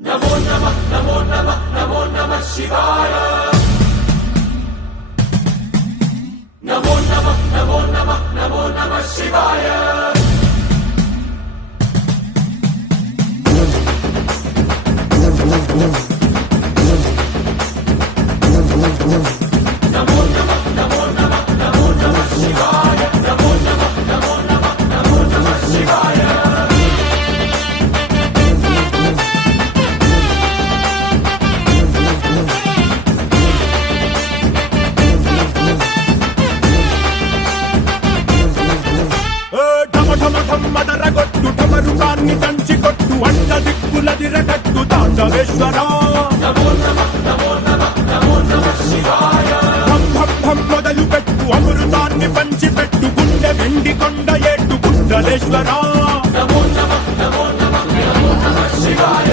नमो नमः नमो नमः नमो नमः शिवाय नमो नमः नमो नमः नमो नमः शिवाय नमो नमः नमो नमः नमो नमः शिवाय नमो नमः नमो नमः नमो नमः शिवाय మదరగొట్టు టమరుకాన్ని దంచి కొట్టు అంట దిక్కులదిరగట్టు తాండవేశ్వర नमो नमः नमो नमः नमो नमः शिवाय ఢం ఢం ఢం మొదలు పెట్టు అమృతాన్ని పంచి పెట్టు గుండె వెండి కొండ ఏట్టు గుండలేశ్వర नमो नमः नमो नमः नमो नमः शिवाय